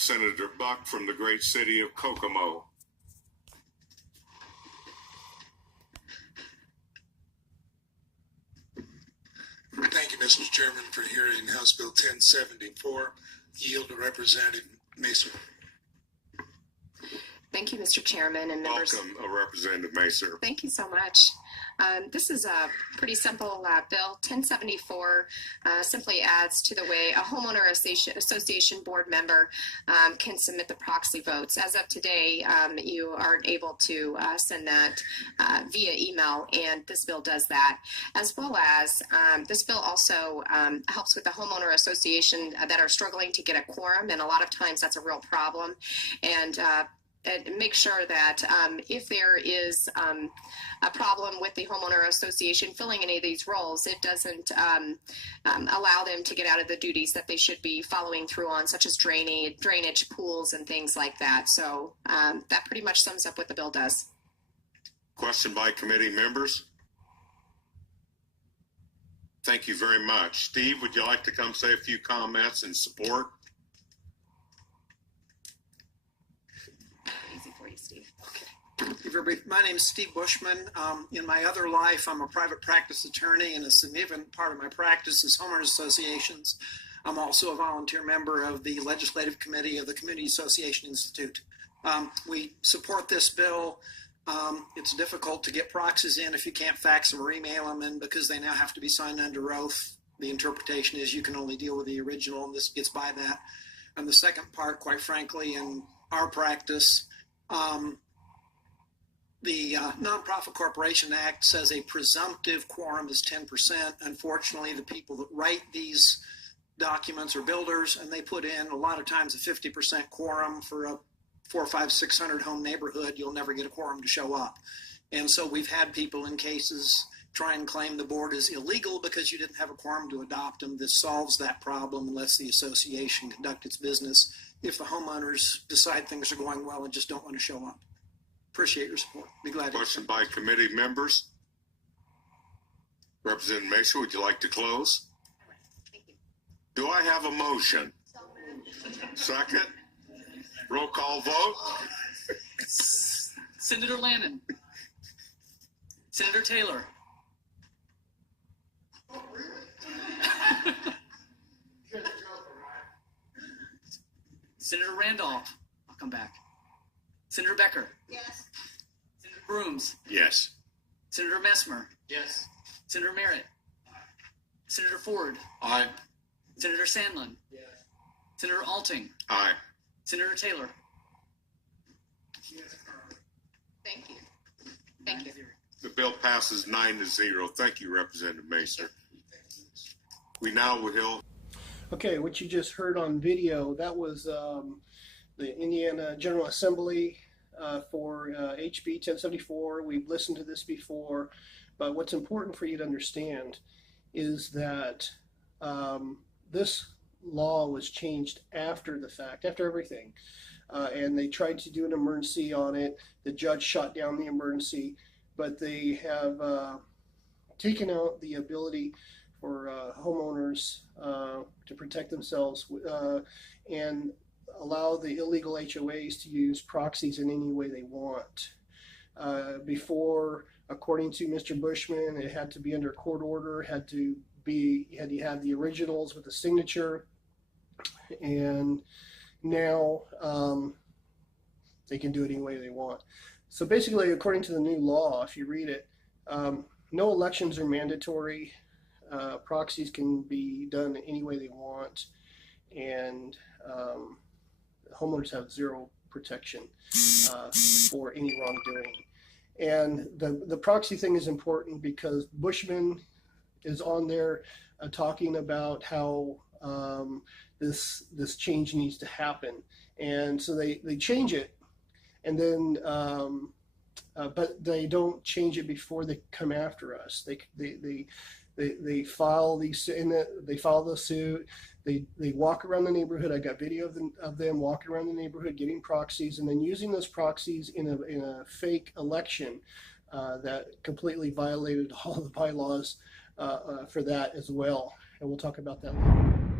Senator Buck from the great city of Kokomo. Thank you, Mr. Chairman, for hearing House Bill 1074. Yield to Representative Macer. Thank you, Mr. Chairman and members. Welcome, Representative Macer. Thank you so much. This is a pretty simple bill. 1074 simply adds to the way a homeowner association board member can submit the proxy votes. As of today, you aren't able to send that via email, and this bill does that. As well as this bill also helps with the homeowner association that are struggling to get a quorum, and a lot of times that's a real problem. And make sure that if there is a problem with the homeowner association filling any of these roles, it doesn't allow them to get out of the duties that they should be following through on, such as drainage, pools, and things like that. So that pretty much sums up what the bill does. Question by committee members? Thank you very much. Steve, would you like to come say a few comments in support? Steve. My name is Steve Bushman. In my other life, I'm a private practice attorney, and a significant part of my practice is homeowners associations. I'm also a volunteer member of the Legislative Committee of the Community Association Institute. We support this bill. It's difficult to get proxies in if you can't fax them or email them in, because they now have to be signed under oath. The interpretation is you can only deal with the original, and this gets by that. And the second part, quite frankly, in our practice, the Nonprofit Corporation Act says a presumptive quorum is 10%. Unfortunately, the people that write these documents are builders, and they put in a lot of times a 50% quorum for a 400, 500, 600 home neighborhood. You'll never get a quorum to show up. And so we've had people in cases try and claim the board is illegal because you didn't have a quorum to adopt them. This solves that problem and lets the association conduct its business if the homeowners decide things are going well and just don't want to show up. Appreciate your support. Be glad to. Question by committee members. Representative Macer, would you like to close? Thank you. Do I have a motion? Second? Roll call vote? Senator Lannon. Senator Taylor. Senator Randolph. I'll come back. Senator Becker. Yes. Senator Brooms. Yes. Senator Messmer. Yes. Senator Merritt. Senator Ford. Aye. Senator Sandlin. Yes. Senator Alting. Aye. Senator Taylor. Thank you. Thank you. The bill passes 9-0. Thank you, Representative Macer. We now will. Okay, what you just heard on video, that was the Indiana General Assembly for HB 1074. We've listened to this before, but what's important for you to understand is that this law was changed after the fact, after everything, and they tried to do an emergency on it. The judge shot down the emergency, but they have taken out the ability for homeowners to protect themselves and allow the illegal HOAs to use proxies in any way they want. Before, according to Mr. Bushman, it had to be under court order, had to have the originals with the signature, and now they can do it any way they want. So basically, according to the new law, if you read it, no elections are mandatory. Proxies can be done any way they want, and homeowners have zero protection for any wrongdoing. And the proxy thing is important because Bushman is on there talking about how this change needs to happen, and so they change it, and then but they don't change it before they come after us. They file they file the suit. They walk around the neighborhood. I got video of them walking around the neighborhood getting proxies, and then using those proxies in a fake election that completely violated all the bylaws for that as well. And we'll talk about that later.